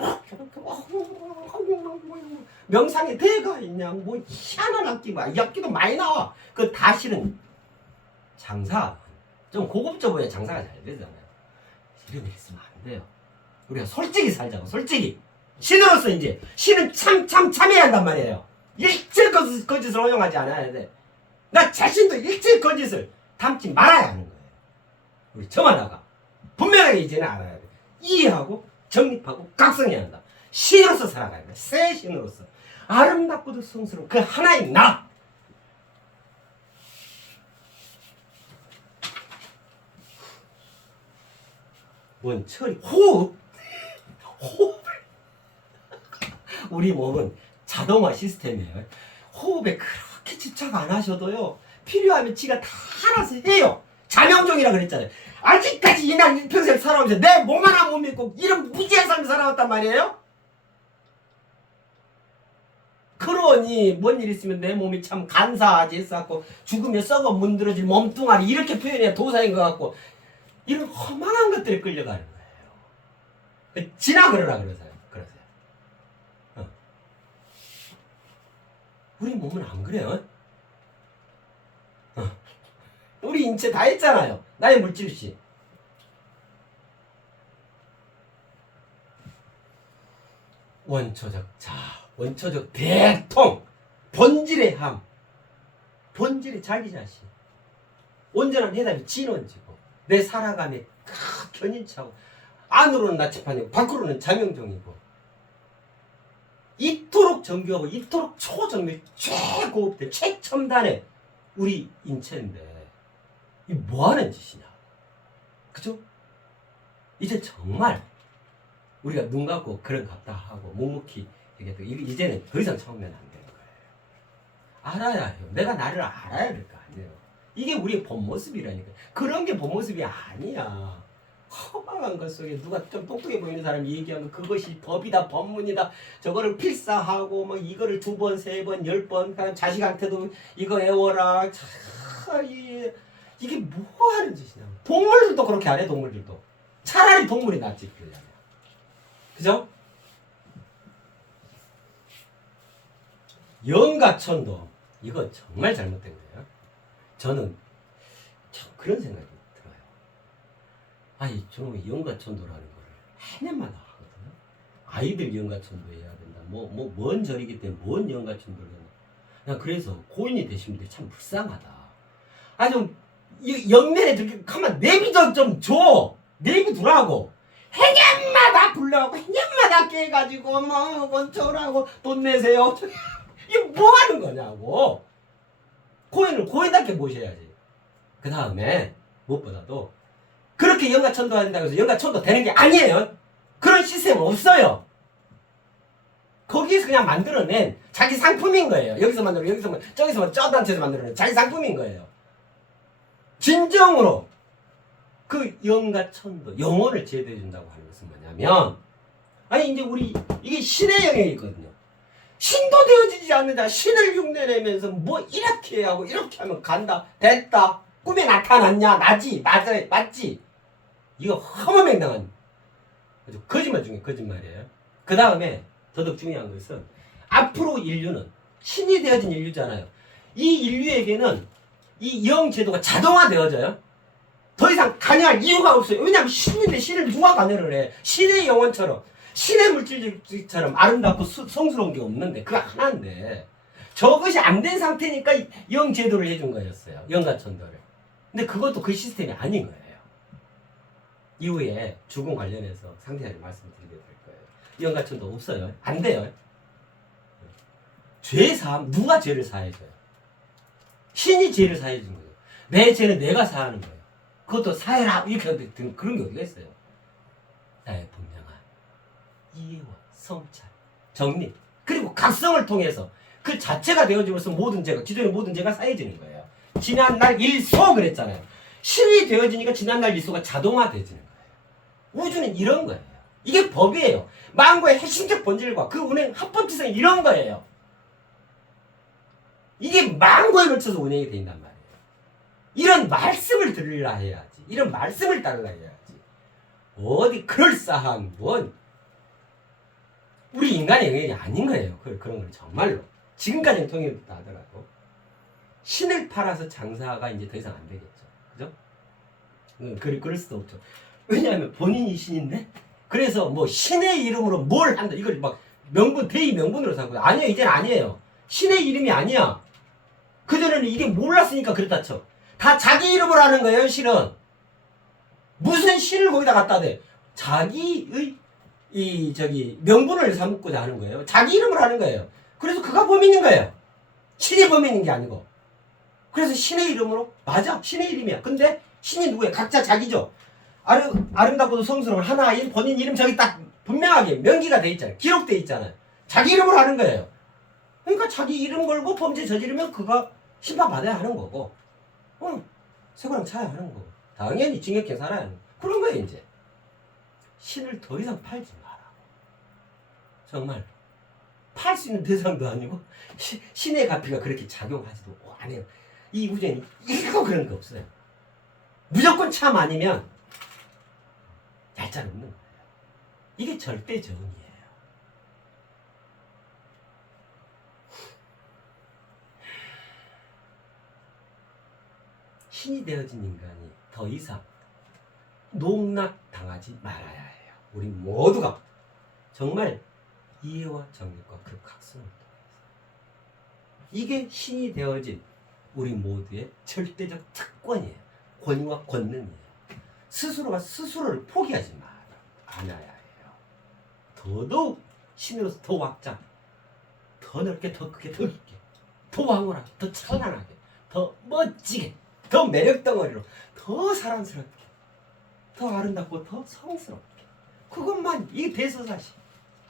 명상에 대가 있냐 뭐 희한한 악기가 이 악기도 많이 나와. 그 다 실은 장사 좀 고급져 보여야 장사가 잘 되잖아요. 이런 일 있으면 안 돼요. 우리가 솔직히 살자고. 솔직히 신으로서 이제 신은 참해야 한단 말이에요. 일체 거짓을 허용하지 않아야 돼. 나 자신도 일체 거짓을 담지 말아야 하는 거예요. 우리 저 하나가 분명하게 이제는 알아야 돼. 이해하고 정립하고 각성해야 한다. 신으로서 살아가야 돼. 새 신으로서 아름답고도 성스러운 그 하나인 나. 원철이 호흡 우리 몸은 자동화 시스템이에요. 호흡에 그렇게 집착 안 하셔도요 필요하면 지가 다 알아서 해요. 자명종이라 그랬잖아요. 아직까지 이날 평생 살아오면서 내 몸 하나 못 믿고 이런 무지한 삶을 살아왔단 말이에요. 그러니 뭔 일 있으면 내 몸이 참 간사하지 했었고 죽으면 썩어 문드러질 몸뚱아리 이렇게 표현해야 도사인 것 같고 이런 허망한 것들에 끌려가는 거예요. 지나 그러라 그러세요. 우리 몸은 안 그래요. 우리 인체 다 했잖아요. 나의 물질씨. 원초적 자, 원초적 대통, 본질의 함, 본질의 자기 자신. 온전한 해답이 진원지고 내 살아감에 견인차고 안으로는 나치판이고 밖으로는 자명종이고 이토록 정교하고 이토록 초정밀 최고급된 최첨단의 우리 인체인데 이 뭐하는 짓이냐. 그죠? 이제 정말 우리가 눈 감고 그런 갑다 하고 묵묵히 얘기해도 이제는 더 이상 처음에는 안 되는 거예요. 알아야 해요. 내가 나를 알아야 될 거 아니에요. 이게 우리의 본 모습이라니까. 그런 게 본 모습이 아니야. 허망한 것 속에 누가 좀 똑똑해 보이는 사람이 얘기하면 그것이 법이다 법문이다 저거를 필사하고 뭐 이거를 2번 3번 10번 자식한테도 이거 애워라. 이게 뭐 하는 짓이냐. 동물들도 그렇게 안 해. 동물들도 차라리 동물이 낫지. 그러려면. 그죠? 영가천도 이거 정말 잘못된 거예요. 저는 그런 생각이 들어요. 아니 저놈의 영가천도라는 거를 해년마다 하거든요. 아이들 영가천도 해야 된다. 뭔 절이기 때문에 뭔 영가천도를 해야 된다. 난 그래서 고인이 되신 분들이 참 불쌍하다. 아 좀 영면에 저렇게 가만 내비도 좀 줘. 내비두라고. 해년마다 불러갖고 해년마다 깨가지고 뭐 건초라고 돈 내세요. 이게 뭐 하는 거냐고. 고인을 고인답게 모셔야지. 그 다음에 무엇보다도 그렇게 영가천도 한다고 해서 영가천도 되는 게 아니에요. 그런 시스템은 없어요. 거기에서 그냥 만들어낸 자기 상품인 거예요. 여기서 만들어 여기서 만들어 저기서 만들어 저 단체에서 만들어낸 자기 상품인 거예요. 진정으로 그 영가천도 영혼을 제대해 준다고 하는 것은 뭐냐면 아니 이제 우리 이게 신의 영역이 있거든요. 신도 되어지지 않는다. 신을 흉내내면서 뭐 이렇게 하고 이렇게 하면 간다. 됐다. 꿈에 나타났냐? 나지. 맞지. 이거 허무맹랑한 거짓말 중에 거짓말이에요. 그 다음에 더더욱 중요한 것은 앞으로 인류는 신이 되어진 인류잖아요. 이 인류에게는 이 영제도가 자동화되어져요. 더 이상 관여할 이유가 없어요. 왜냐하면 신인데 신을 누가 관여를 해. 신의 영혼처럼 신의 물질처럼 아름답고 성스러운 게 없는데 그거 하나인데 저것이 안 된 상태니까 영제도를 해준 거였어요. 영가천도를. 근데 그것도 그 시스템이 아닌 거예요. 이후에 죽음 관련해서 상세하게 말씀드리게 될 거예요. 영가천도 없어요. 안 돼요. 죄 사함 누가 죄를 사해줘요? 신이 죄를 사해주는 거예요. 내 죄는 내가 사하는 거예요. 그것도 사해라 이렇게 하는 그런 게 어디가 있어요? 나의 분명한 이해와 성찰, 정리 그리고 각성을 통해서 그 자체가 되어지면서 모든 죄가 기존의 모든 죄가 사해지는 거예요. 지난날 일소 그랬잖아요. 신이 되어지니까 지난날 일소가 자동화되어지는 거예요. 우주는 이런 거예요. 이게 법이에요. 만고의 핵심적 본질과 그 운행 합법지성이 이런 거예요. 이게 만고에 걸쳐서 운행이 된단 말이에요. 이런 말씀을 들으려 해야지. 이런 말씀을 따르려 해야지. 어디 그럴싸한 건 우리 인간의 영역이 아닌 거예요. 그런 건 정말로. 지금까지는 통일됐다 하더라도 신을 팔아서 장사가 이제 더 이상 안 되겠죠. 그죠? 그럴 수도 없죠. 왜냐하면 본인이 신인데 그래서 뭐 신의 이름으로 뭘 한다. 이걸 막 명분, 대의 명분으로 삼고 아니에요. 이제는 아니에요. 신의 이름이 아니야. 그전에는 이게 몰랐으니까 그랬다 쳐. 다 자기 이름으로 하는 거예요, 실은. 무슨 신을 거기다 갖다 대. 자기의 명분을 삼고자 하는 거예요. 자기 이름으로 하는 거예요. 그래서 그가 범인인 거예요. 신이 범인인 게 아니고. 그래서 신의 이름으로 맞아. 신의 이름이야. 근데 신이 누구예요? 각자 자기죠. 아름답고도 성스러운 하나인 본인 이름 저기 딱 분명하게 명기가 돼 있잖아요. 기록돼 있잖아요. 자기 이름으로 하는 거예요. 그러니까 자기 이름 걸고 범죄 저지르면 그가 심판받아야 하는 거고 세고랑 차야 하는 거고 당연히 징역형 살아야 하는 거. 그런 거예요. 이제 신을 더 이상 팔지 마라. 정말 팔 수 있는 대상도 아니고 신의 가피가 그렇게 작용하지도 안 해요. 이 우주에는 이거 그런 거 없어요. 무조건 참 아니면 얄짤 없는 거예요. 이게 절대 정의예요. 신이 되어진 인간이 더 이상 농락당하지 말아야 해요. 우리 모두가 정말 이해와 정의과 그 각성을 통해서 이게 신이 되어진 우리 모두의 절대적 특권이에요. 권위와 권능이에요. 스스로가 스스로를 포기하지 않아야 해요. 더더욱 신으로서 더 확장, 더 넓게, 더 크게, 더 깊게, 더 황홀하게, 더 찬란하게, 더 멋지게, 더 매력덩어리로, 더 사랑스럽게, 더 아름답고 더 성스럽게. 그것만 이 대서사시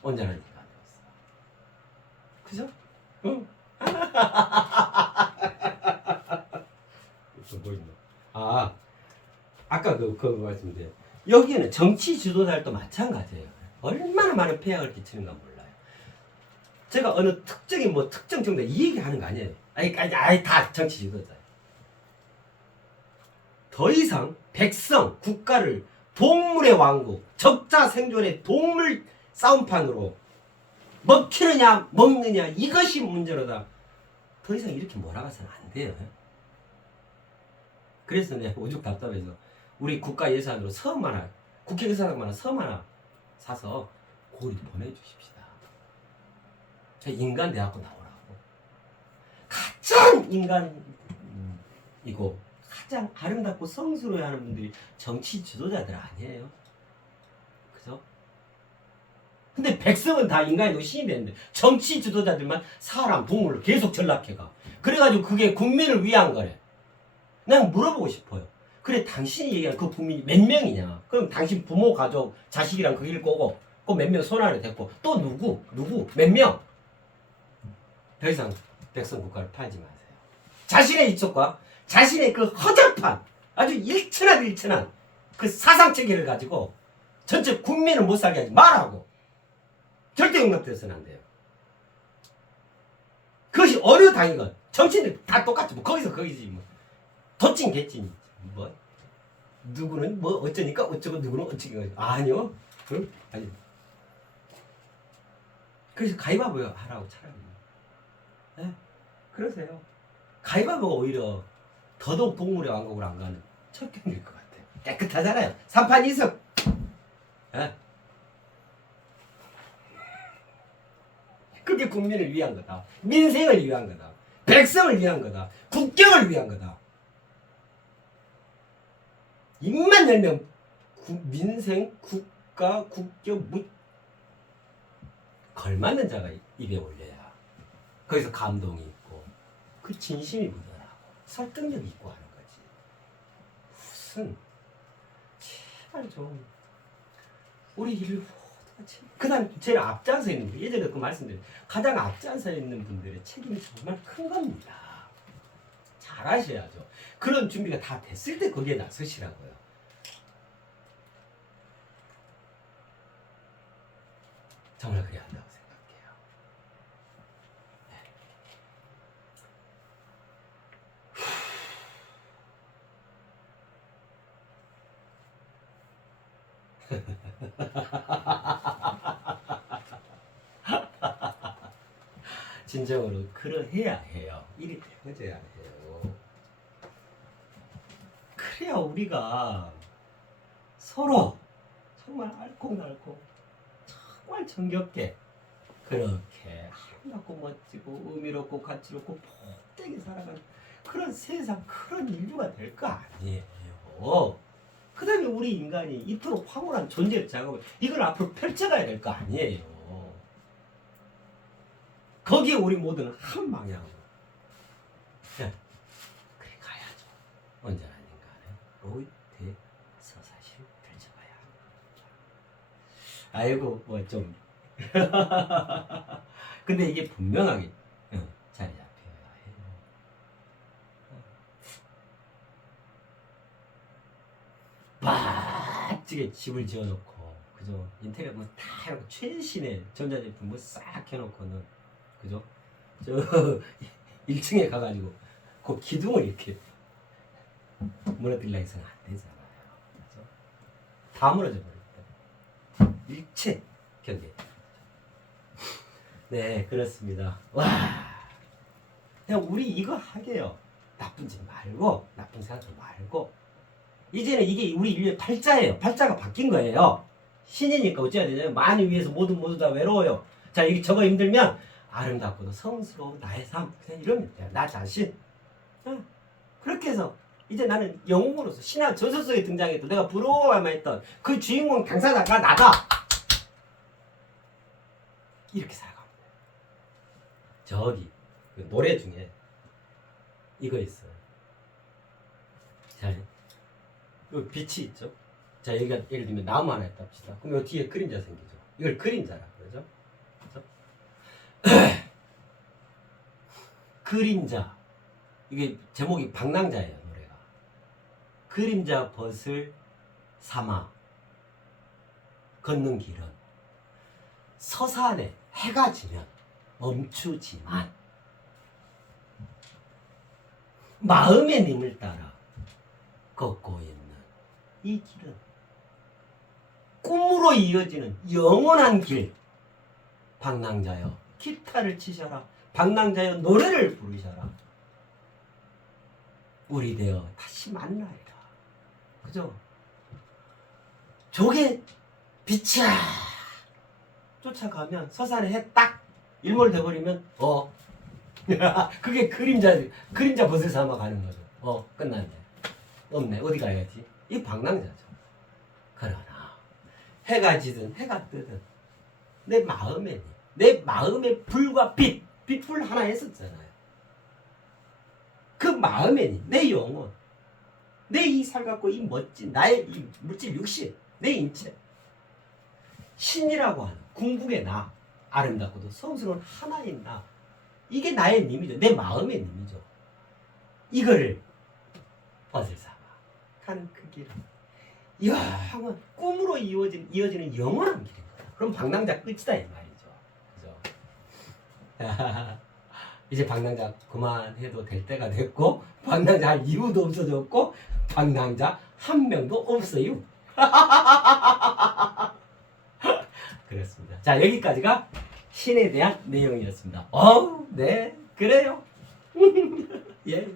온전한 이가 되었어. 그죠? 응? 뭐 있나? 아까 그 말씀드려요. 여기는 정치 지도자들도 마찬가지예요. 얼마나 많은 폐악을 끼치는가 몰라요. 제가 어느 특정인 특정 정도 이 얘기 하는 거 아니에요. 아니 다 정치 지도자예요. 더 이상 백성, 국가를 동물의 왕국, 적자 생존의 동물 싸움판으로 먹히느냐 먹느냐 이것이 문제로다. 더 이상 이렇게 몰아가서는 안 돼요. 그래서 내가 오죽 답답해서 우리 국가 예산으로 섬 하나, 국회 예산만 섬 하나 사서 고리 보내주십시다. 인간대학교 나오라고. 가장 인간이고 가장 아름답고 성스러워야 하는 분들이 정치 지도자들 아니에요? 그죠? 근데 백성은 다 인간의 노신이 되는데 정치 지도자들만 사람, 동물로 계속 전락해가. 그래가지고 그게 국민을 위한 거래. 난 물어보고 싶어요. 그래 당신이 얘기한 그 국민이 몇 명이냐? 그럼 당신 부모, 가족, 자식이랑 그 일 거고 그 몇 명 손 안에 댔고 또 누구? 몇 명? 더 이상 백성 국가를 팔지 마세요. 자신의 이쪽과 자신의 그 허접한 아주 일천한 그 사상체계를 가지고 전체 국민을 못 살게 하지 말라고. 절대 용납되어서는 안 돼요. 그것이 어느 당이건 정치인들 다 똑같지 뭐. 거기서 거기지 뭐. 도찐 개찐이지 뭐. 누구는 뭐 어쩌니까 어쩌고 누구는 어쩌고 아니요. 응? 아니. 그래서 가위바위보 하라고 차라리. 네? 그러세요. 가위바위보가 오히려 더더욱 동물의 왕국으로 안 가는 첫 경기일 것 같아요. 깨끗하잖아요. 3판 2승. 네? 그게 국민을 위한 거다. 민생을 위한 거다. 백성을 위한 거다. 국격을 위한 거다. 입만 열면 민생, 국가, 국격, 걸맞는 자가 입에 올려야 거기서 감동이 있고 그 진심이 묻어나고 설득력이 있고 하는 거지. 무슨 제발 좀 우리 일을 그 다음 제일 앞장서 있는 분, 예전에 그 말씀드린 가장 앞장서 있는 분들의 책임이 정말 큰 겁니다. 잘 하셔야죠. 그런 준비가 다 됐을 때 거기에 나서시라고요. 정말 그래야 한다고 생각해요. 진정으로 그러해야 해요. 일이 되어져야 해요. 그래야 우리가 서로 정말 알콩달콩 정말 정겹게 그렇게 아름답고 멋지고 의미롭고 가치롭고 복되게 살아가는 그런 세상, 그런 인류가 될 거 아니에요. 그 다음에 우리 인간이 이토록 황홀한 존재를 작업을 이걸 앞으로 펼쳐가야 될 거 아니에요. 거기에 우리 모두는 한 방향으로 그래 가야죠. 언제나 인간은 로이대 서사시로 펼쳐가야 합니다. 아이고 뭐 좀 근데 이게 분명하게 자리 잡혀야 해요. 멋지게 집을 지어놓고 그죠? 인테리어 뭐 다 해놓고 최신의 전자제품 뭐 싹 해놓고는 그죠? 저 1층에 가가지고 그 기둥을 이렇게 무너뜨리려 해서는 안 되잖아요. 그죠? 다 무너져 버렸다. 일체 경계. 네, 그렇습니다. 와, 그냥 우리 이거 하게요. 나쁜 짓 말고, 나쁜 생각 말고. 이제는 이게 우리 인류의 팔자예요. 팔자가 바뀐 거예요. 신이니까 어찌해야 되냐면 만유 위해서 모두 다 외로워요. 자, 이게 저거 힘들면 아름답고도 성스러운 나의 삶 그냥 이러면 돼요. 나 자신. 그렇게 해서 이제 나는 영웅으로서 신화 저서 속에 등장했던 내가 부러워야만 했던 그 주인공 당사자가 나다. 이렇게 살아갑니다. 저기 그 노래 중에 이거 있어요. 자, 여기 빛이 있죠. 자, 여기가 예를 들면 나무 하나 있다 합시다. 그럼 여기 뒤에 그림자 생기죠. 이걸 그림자라 그러죠. 그림자, 이게 제목이 방랑자예요. 노래가 그림자 벗을 삼아 걷는 길은 서산에 해가 지면 멈추지만 마음의 님을 따라 걷고 있는 이 길은 꿈으로 이어지는 영원한 길. 방랑자여 기타를 치셔라. 방랑자여 노래를 부르셔라. 우리 되어 다시 만나리라. 그죠? 저게 빛이야. 쫓아가면 서산에 해 딱 일몰돼 버리면 그게 그림자 벗을 삼아 가는 거죠. 끝났네. 없네. 어디 가야지? 이 방랑자죠. 그러나 해가 지든 해가 뜨든 내 마음에 불과 빛불 하나 했었잖아요. 그 마음에 내 영혼, 내 이 살갑고 이 멋진 나의 이 물질 육신, 내 인체, 신이라고 하는 궁극의 나, 아름답고도 성스러운 하나인 나, 이게 나의 님이죠. 내 마음의 님이죠. 이거를 벗을 삼아 가는 그 길은 영원 꿈으로 이어지는 영원한 길인 거야. 그럼 방랑자 끝이다 이 말이죠. 그죠? 이제 방랑자 그만해도 될 때가 됐고, 방랑자 할 이유도 없어졌고, 방랑자 한 명도 없어요. 그렇습니다. 자, 여기까지가 신에 대한 내용이었습니다. 네, 그래요. 예.